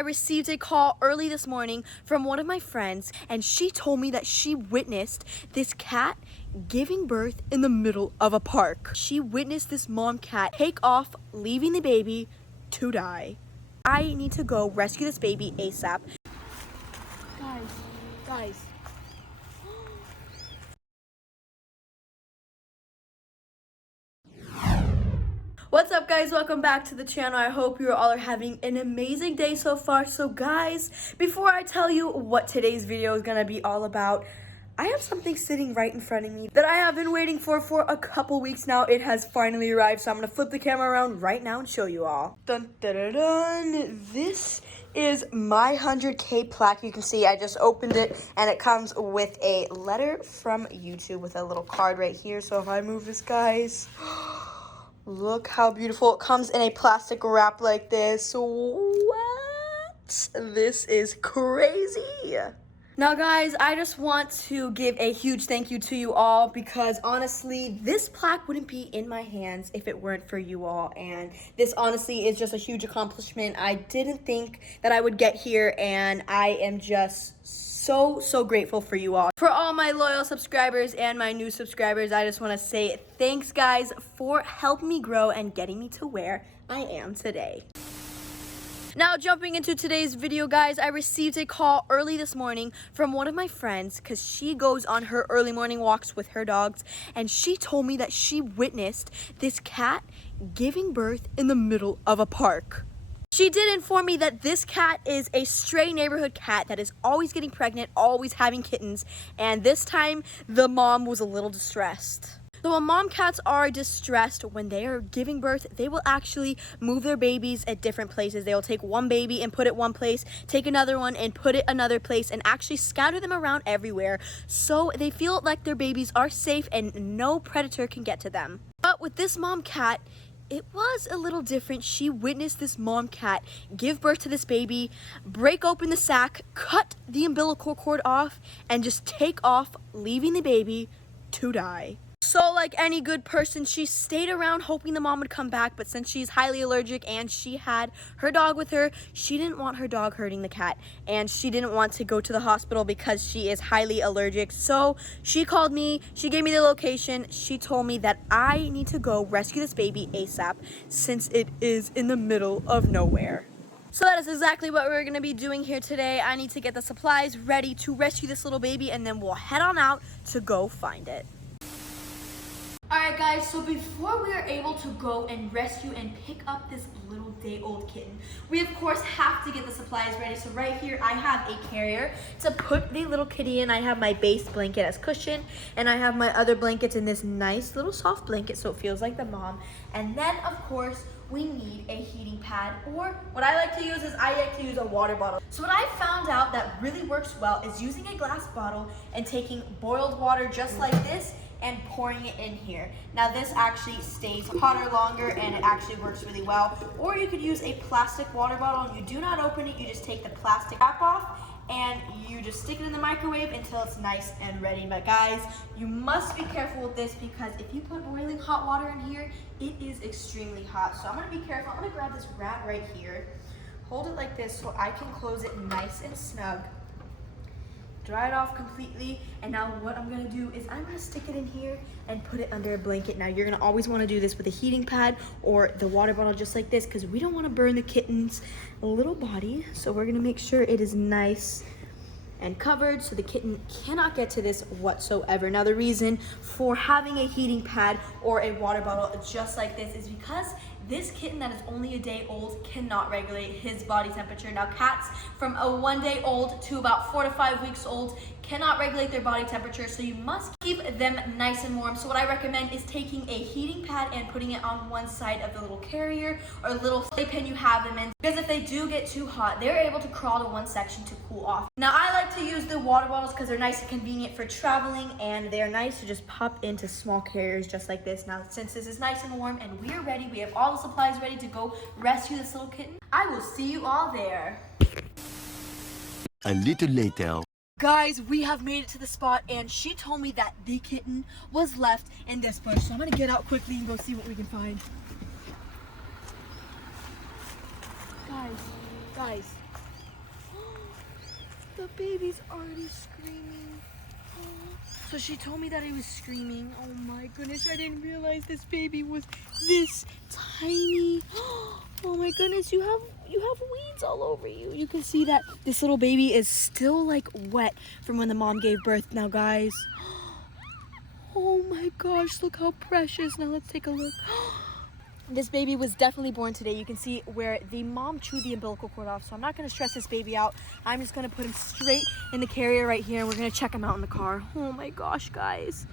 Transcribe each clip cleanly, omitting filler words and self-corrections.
I received a call early this morning from one of my friends, and she told me that she witnessed this cat giving birth in the middle of a park. She witnessed this mom cat take off, leaving the baby to die. I need to go rescue this baby ASAP. Guys. What's up, guys? Welcome back to the channel. I hope you all are having an amazing day so far. So guys, before I tell you what today's video is gonna be all about, I have something sitting right in front of me that I have been waiting for a couple weeks now. It has finally arrived, so I'm gonna flip the camera around right now and show you all. Dun, dun, dun, dun. This is my 100K plaque. You can see I just opened it, and it comes with a letter from YouTube with a little card right here. So if I move this, guys, look how beautiful. It comes in a plastic wrap like this. What? This is crazy. Now, guys, I just want to give a huge thank you to you all, because honestly, this plaque wouldn't be in my hands if it weren't for you all. And this honestly is just a huge accomplishment. I didn't think that I would get here, and I am just so grateful for you all. For all my loyal subscribers and my new subscribers, I just want to say thanks, guys, for helping me grow and getting me to where I am today. Now, jumping into today's video, guys, I received a call early this morning from one of my friends, because she goes on her early morning walks with her dogs, and she told me that she witnessed this cat giving birth in the middle of a park. She did inform me that this cat is a stray neighborhood cat that is always getting pregnant, always having kittens, and this time the mom was a little distressed. So when mom cats are distressed when they are giving birth, they will actually move their babies at different places. They will take one baby and put it one place, take another one and put it another place, and actually scatter them around everywhere, so they feel like their babies are safe and no predator can get to them. But with this mom cat, it was a little different. She witnessed this mom cat give birth to this baby, break open the sac, cut the umbilical cord off, and just take off, leaving the baby to die. So like any good person, she stayed around hoping the mom would come back, but since she's highly allergic and she had her dog with her, she didn't want her dog hurting the cat, and she didn't want to go to the hospital because she is highly allergic. So she called me, she gave me the location, she told me that I need to go rescue this baby ASAP since it is in the middle of nowhere. So that is exactly what we're going to be doing here today. I need to get the supplies ready to rescue this little baby, and then we'll head on out to go find it. Alright, guys, so before we are able to go and rescue and pick up this little day-old kitten, we of course have to get the supplies ready. So right here I have a carrier to put the little kitty in. I have my base blanket as cushion, and I have my other blankets in this nice little soft blanket so it feels like the mom. And then of course we need a heating pad, or what I like to use is I like to use a water bottle. So what I found out that really works well is using a glass bottle and taking boiled water just like this and pouring it in here. Now this actually stays hotter longer, and it actually works really well. Or you could use a plastic water bottle, and you do not open it, you just take the plastic cap off and you just stick it in the microwave until it's nice and ready. But guys, you must be careful with this, because if you put boiling hot water in here, it is extremely hot. So I'm gonna be careful. I'm gonna grab this wrap right here, hold it like this so I can close it nice and snug, dry it off completely, and now what I'm gonna do is I'm gonna stick it in here and put it under a blanket. Now you're gonna always wanna do this with a heating pad or the water bottle just like this, because we don't wanna burn the kitten's little body. So we're gonna make sure it is nice and covered so the kitten cannot get to this whatsoever. Now the reason for having a heating pad or a water bottle just like this is because this kitten that is only a day old cannot regulate his body temperature. Now cats from a 1 day old to about 4 to 5 weeks old cannot regulate their body temperature, so you must keep them nice and warm. So what I recommend is taking a heating pad and putting it on one side of the little carrier or little playpen you have them in, because if they do get too hot, they're able to crawl to one section to cool off. Now I like to use the water bottles because they're nice and convenient for traveling, and they're nice to just pop into small carriers just like this. Now since this is nice and warm and we are ready, we have all the supplies ready to go rescue this little kitten, I will see you all there. A little later. Guys, we have made it to the spot, and she told me that the kitten was left in this bush. So I'm gonna get out quickly and go see what we can find. Guys, The baby's already screaming. Oh. So she told me that it was screaming. Oh my goodness, I didn't realize this baby was this tiny. Oh my goodness, you have weeds all over you. You can see that this little baby is still like wet from when the mom gave birth. Now guys, oh my gosh, look how precious. Now let's take a look. This baby was definitely born today. You can see where the mom chewed the umbilical cord off. So I'm not gonna stress this baby out. I'm just gonna put him straight in the carrier right here and we're gonna check him out in the car. Oh my gosh, guys.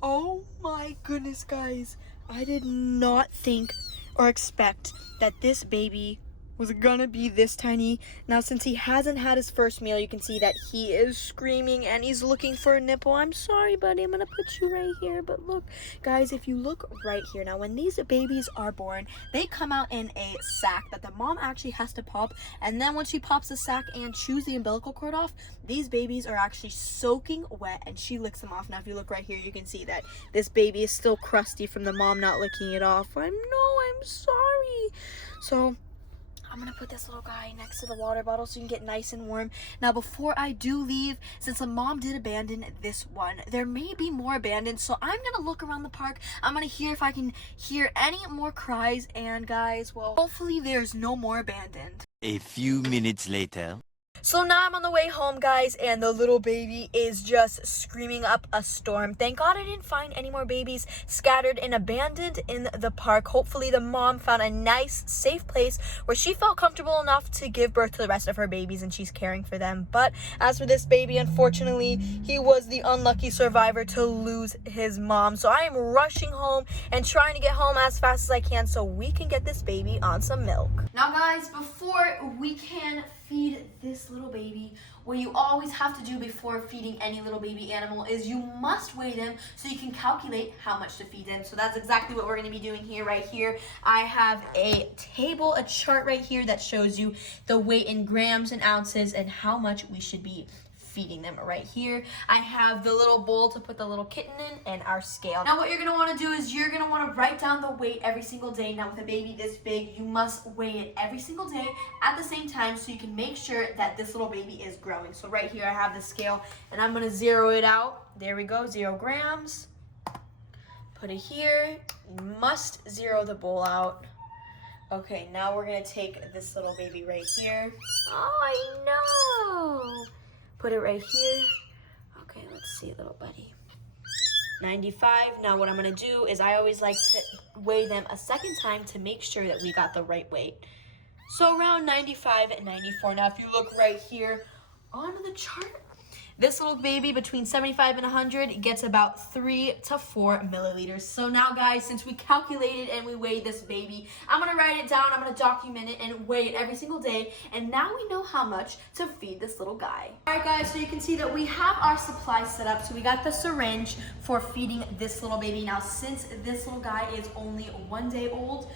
Oh my goodness, guys. I did not think or expect that this baby was gonna be this tiny. Now, since he hasn't had his first meal, you can see that he is screaming and he's looking for a nipple. I'm sorry, buddy, I'm gonna put you right here. But look, guys, if you look right here, now when these babies are born, they come out in a sack that the mom actually has to pop. And then when she pops the sack and chews the umbilical cord off, these babies are actually soaking wet and she licks them off. Now, if you look right here, you can see that this baby is still crusty from the mom not licking it off. I'm sorry. So I'm gonna put this little guy next to the water bottle so you can get nice and warm. Now, before I do leave, since the mom did abandon this one, there may be more abandoned, so I'm gonna look around the park. I'm gonna hear if I can hear any more cries, and guys, well, hopefully there's no more abandoned. A few minutes later. So now I'm on the way home, guys, and the little baby is just screaming up a storm. Thank God I didn't find any more babies scattered and abandoned in the park. Hopefully the mom found a nice, safe place where she felt comfortable enough to give birth to the rest of her babies and she's caring for them. But as for this baby, unfortunately, he was the unlucky survivor to lose his mom. So I am rushing home and trying to get home as fast as I can so we can get this baby on some milk. Now, guys, before we can feed this little baby, what you always have to do before feeding any little baby animal is you must weigh them so you can calculate how much to feed them. So that's exactly what we're going to be doing here. Right here I have a table, a chart right here that shows you the weight in grams and ounces and how much we should be feeding them. Right here I have the little bowl to put the little kitten in and our scale. Now what you're going to want to do is you're going to want to write down the weight every single day. Now with a baby this big, you must weigh it every single day at the same time so you can make sure that this little baby is growing. So right here I have the scale and I'm going to zero it out. There we go, 0 grams. Put it here. You must zero the bowl out. Okay, now we're going to take this little baby right here. Oh, I know. Put it right here. Okay, let's see, little buddy. 95. Now what I'm gonna do is I always like to weigh them a second time to make sure that we got the right weight. So around 95 and 94. Now if you look right here on the chart, this little baby between 75 and 100 gets about 3 to 4 milliliters. So now guys, since we calculated and we weighed this baby, I'm gonna write it down, I'm gonna document it and weigh it every single day. And now we know how much to feed this little guy. All right guys, so you can see that we have our supplies set up. So we got the syringe for feeding this little baby. Now since this little guy is only 1 day old,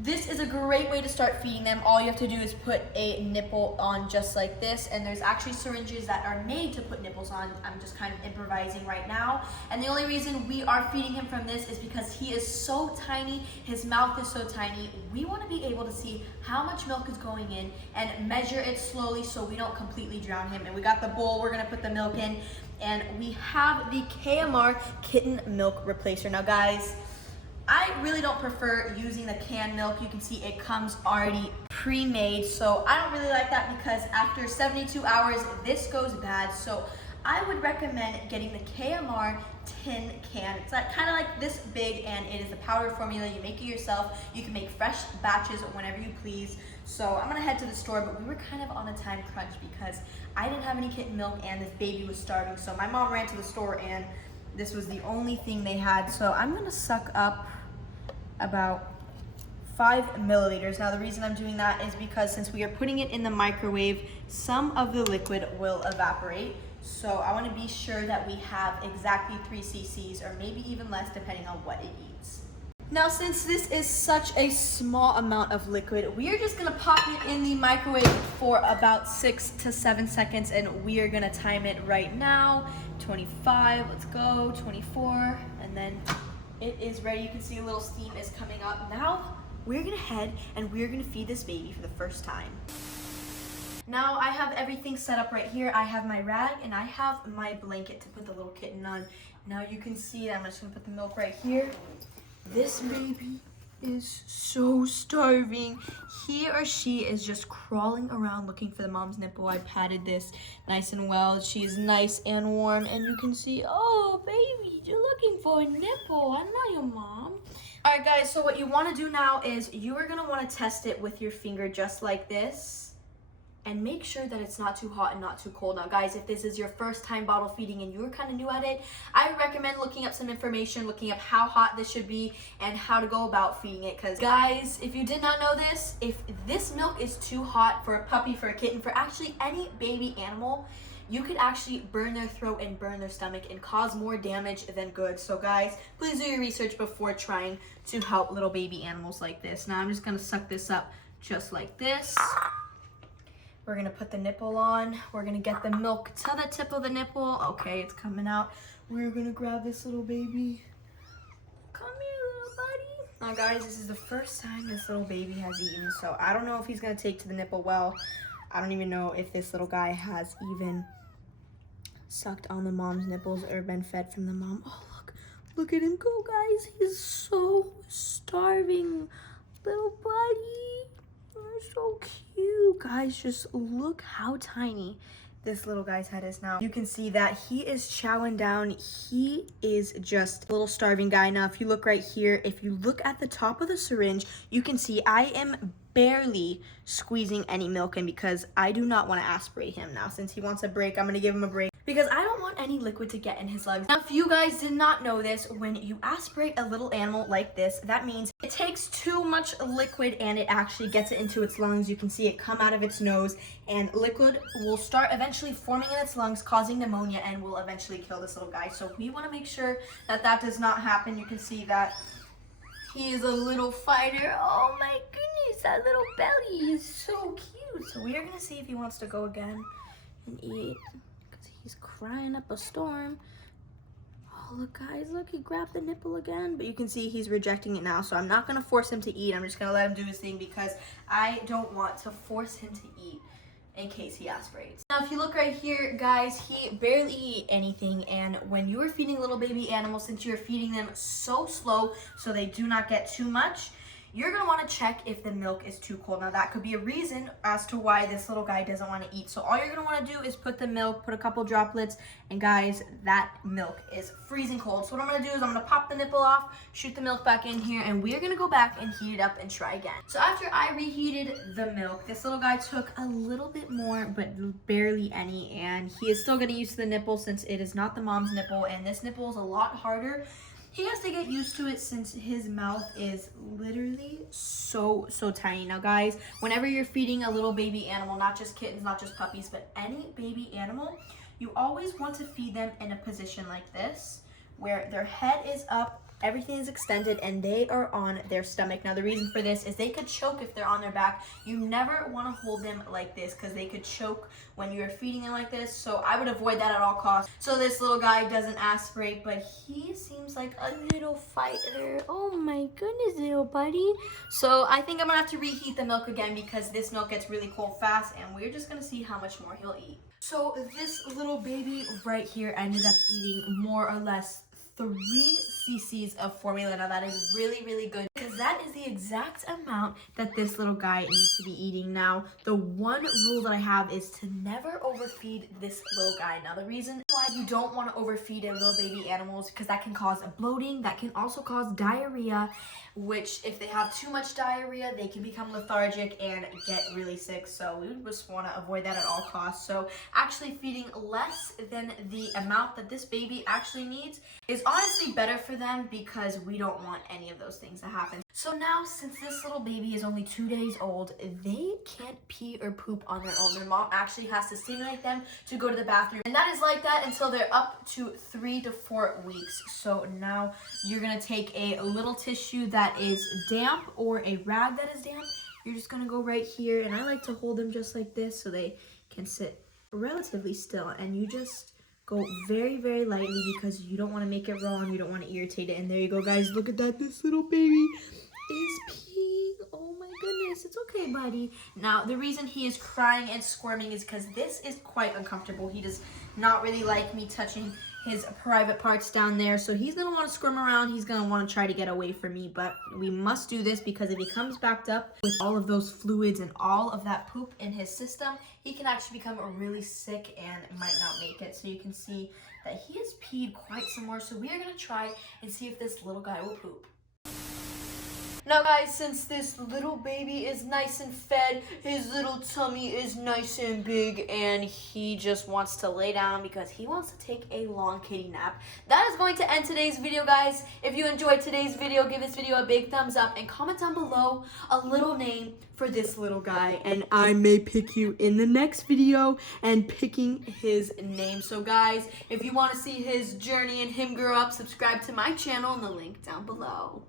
this is a great way to start feeding them. All you have to do is put a nipple on just like this, and there's actually syringes that are made to put nipples on. I'm just kind of improvising right now. And the only reason we are feeding him from this is because he is so tiny, his mouth is so tiny. We want to be able to see how much milk is going in and measure it slowly so we don't completely drown him. And we got the bowl we're gonna put the milk in, and we have the KMR kitten milk replacer. Now guys, I really don't prefer using the canned milk. You can see it comes already pre-made, so I don't really like that because after 72 hours, this goes bad. So I would recommend getting the KMR tin can. It's kind of like this big, and it is a powdered formula. You make it yourself. You can make fresh batches whenever you please. So I'm gonna head to the store, but we were kind of on a time crunch because I didn't have any kitten milk and this baby was starving. So my mom ran to the store and this was the only thing they had. So I'm gonna suck up about 5 milliliters. Now the reason I'm doing that is because since we are putting it in the microwave, some of the liquid will evaporate. So I want to be sure that we have exactly 3 cc's or maybe even less depending on what it eats. Now since this is such a small amount of liquid, we are just going to pop it in the microwave for about 6 to 7 seconds and we are going to time it right now. 25, let's go, 24, and then it is ready. You can see a little steam is coming up. Now we're gonna head and we're gonna feed this baby for the first time. Now I have everything set up right here. I have my rag and I have my blanket to put the little kitten on. Now you can see I'm just gonna put the milk right here. This baby is so starving. He or she is just crawling around looking for the mom's nipple. I patted this nice and well. She's nice and warm, and you can see, oh baby, you're looking for a nipple. I know your mom. All right guys, so what you want to do now is you are going to want to test it with your finger just like this. And make sure that it's not too hot and not too cold. Now guys, if this is your first time bottle feeding and you're kind of new at it, I recommend looking up some information, looking up how hot this should be and how to go about feeding it. Because guys, if you did not know this, if this milk is too hot for a puppy, for a kitten, for actually any baby animal, you could actually burn their throat and burn their stomach and cause more damage than good. So guys, please do your research before trying to help little baby animals like this. Now I'm just gonna suck this up just like this. We're gonna put the nipple on. We're gonna get the milk to the tip of the nipple. Okay, it's coming out. We're gonna grab this little baby. Come here, little buddy. Now guys, this is the first time this little baby has eaten, so I don't know if he's gonna take to the nipple well. I don't even know if this little guy has even sucked on the mom's nipples or been fed from the mom. Oh, look at him go, guys. He's so starving. Little buddy. You're so cute. Guys, just look how tiny this little guy's head is now. You can see that he is chowing down. He is just a little starving guy. Now, if you look right here, if you look at the top of the syringe, you can see I am barely squeezing any milk in because I do not want to aspirate him. Now, since he wants a break, I'm going to give him a break because I don't want any liquid to get in his lungs. Now, if you guys did not know this, when you aspirate a little animal like this, that means it takes too much liquid and it actually gets it into its lungs. You can see it come out of its nose, and liquid will start eventually forming in its lungs, causing pneumonia, and will eventually kill this little guy. So we want to make sure that that does not happen. You can see that he is a little fighter. Oh my goodness, that little belly is so cute. So we are gonna see if he wants to go again and eat, because he's crying up a storm. Oh, look guys, look, he grabbed the nipple again, but you can see he's rejecting it now. So I'm not gonna force him to eat. I'm just gonna let him do his thing because I don't want to force him to eat in case he aspirates. Now, if you look right here, guys, he barely ate anything, and when you are feeding little baby animals, since you're feeding them so slow so they do not get too much, you're gonna wanna check if the milk is too cold. Now, that could be a reason as to why this little guy doesn't wanna eat. So all you're gonna wanna do is put the milk, put a couple droplets, and guys, that milk is freezing cold. So what I'm gonna do is I'm gonna pop the nipple off, shoot the milk back in here, and we're gonna go back and heat it up and try again. So after I reheated the milk, this little guy took a little bit more, but barely any, and he is still getting used to the nipple since it is not the mom's nipple, and this nipple is a lot harder. He has to get used to it since his mouth is literally so tiny. Now guys, whenever you're feeding a little baby animal, not just kittens, not just puppies, but any baby animal, you always want to feed them in a position like this, where their head is up, everything is extended, and they are on their stomach. Now the reason for this is they could choke if they're on their back. You never want to hold them like this because they could choke when you're feeding them like this. So I would avoid that at all costs. So this little guy doesn't aspirate, but he seems like a little fighter. Oh my goodness, little buddy. So I think I'm gonna have to reheat the milk again because this milk gets really cold fast, and we're just gonna see how much more he'll eat. So this little baby right here ended up eating more or less 3 cc's of formula. Now that is really good because that is the exact amount that this little guy needs to be eating. Now the one rule that I have is to never overfeed this little guy. Now the reason why you don't want to overfeed a little baby animals because that can cause a bloating, that can also cause diarrhea, which if they have too much diarrhea they can become lethargic and get really sick. So we just want to avoid that at all costs. So actually feeding less than the amount that this baby actually needs is honestly better for them because we don't want any of those things to happen. So now, since this little baby is only 2 days old, they can't pee or poop on their own. Their mom actually has to stimulate them to go to the bathroom. And that is like that until they're up to 3 to 4 weeks. So now you're gonna take a little tissue that is damp or a rag that is damp. You're just gonna go right here, and I like to hold them just like this so they can sit relatively still, and you just go very lightly because you don't want to make it raw and you don't want to irritate it. And there you go, guys. Look at that. This little baby is peeing. Oh my goodness. It's okay, buddy. Now, the reason he is crying and squirming is because this is quite uncomfortable. He does not really like me touching his private parts down there. So he's going to want to squirm around. He's going to want to try to get away from me. But we must do this because if he comes backed up with all of those fluids and all of that poop in his system, he can actually become really sick and might not make it. So you can see that he has peed quite some more. So we are going to try and see if this little guy will poop. Now guys, since this little baby is nice and fed, his little tummy is nice and big, and he just wants to lay down because he wants to take a long kitty nap. That is going to end today's video, guys. If you enjoyed today's video, give this video a big thumbs up and comment down below a little name for this little guy, and I may pick you in the next video and picking his name. So guys, if you want to see his journey and him grow up, subscribe to my channel in the link down below.